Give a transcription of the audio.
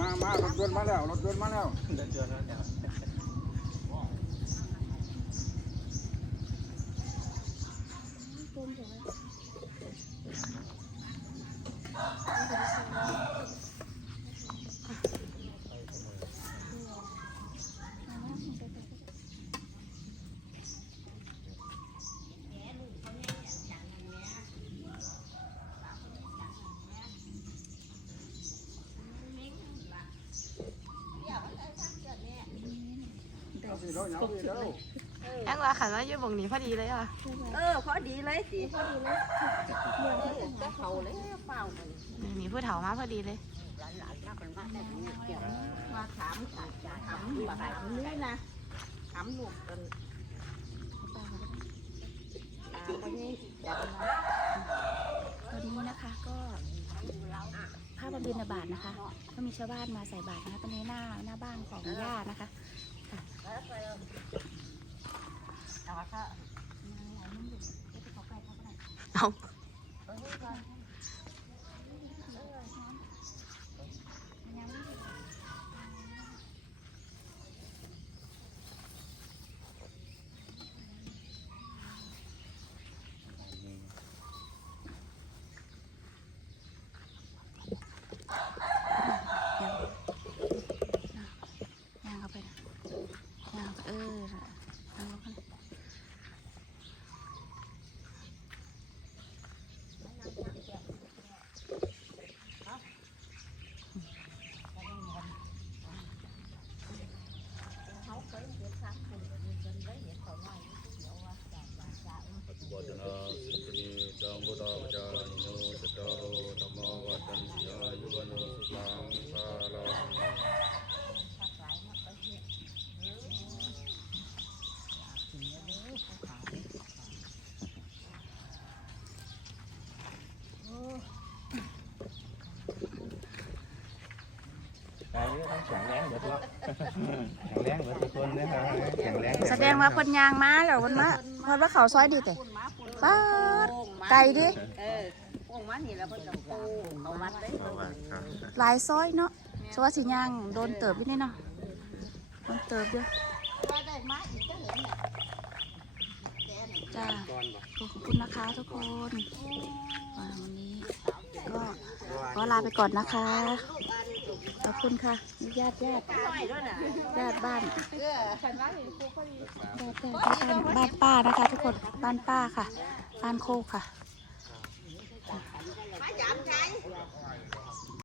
มามารถยนต์มาแล้วรถยนต์มาแล้ว แล้วเนี่ยเอาสิเราเอาสิเราแองว่าขันว่าอยู่บงนี้พอดีเลยอะเออพอดีเลยสิพอดีเลยก็เขาเลยเปล่ามันนี่มีผู้เฒ่ามาพอดีเลยหลานหลานมาคนมาแต่ผมเกี่ยวมาถามถามถามบ่ายคนนี้นะถามลูกกันอ่าคนนี้จับมา ตอนนี้นะคะก็ผ้า บำเพ็ญบาตรนะคะ ก็มีชาวบ้านมาใส่บาตรนะคะตรงนี้หน้าหน้าบ้านของย่านะคะเอา ย่างเข้าไปนะย่างเข้าไปเออเอาลงกัน เขาเคยเห็นทางคนจนได้เห็นเขาหน่อยเดี๋ยวว่าจะจะจะ ปัจจุบันนาสุขีจังบุตรปจารานิโนจตารโอธรรมวัฏันติอายุวโนสุขังภาลัง ถ้าสายมันไปเห็น กายนี้ต้อง แข็งแรงเบิดแล้วแข็งแรงเบิดทุกคนนะครับแข็งแรงแสดงว่าคนยางมาแล้ววันมาเพราะว่าเขาซอยดีแต่ปุ่นมาปุ่นป้าดไก่ดิเออพวกมันนี่แล้วเพิ่นกับปูเขาวัดเพิ่นหลายซอยเนาะสวัสดิยางโดนเติบอยู่นี่เนาะโดนเติบเยอะว่าได้มาอีกก็เห็นเนี่ยแกนี่จ้าขอบคุณนะคะทุกคนวันนี้ก็ก็ลาไปก่อนนะคะ ขอบคุณค่ะญาติญาติญาติบ้านญาติญาติบ้านบ้านป้านะคะ ทุกคนบ้านป้าค่ะบ้านโคกค่ะ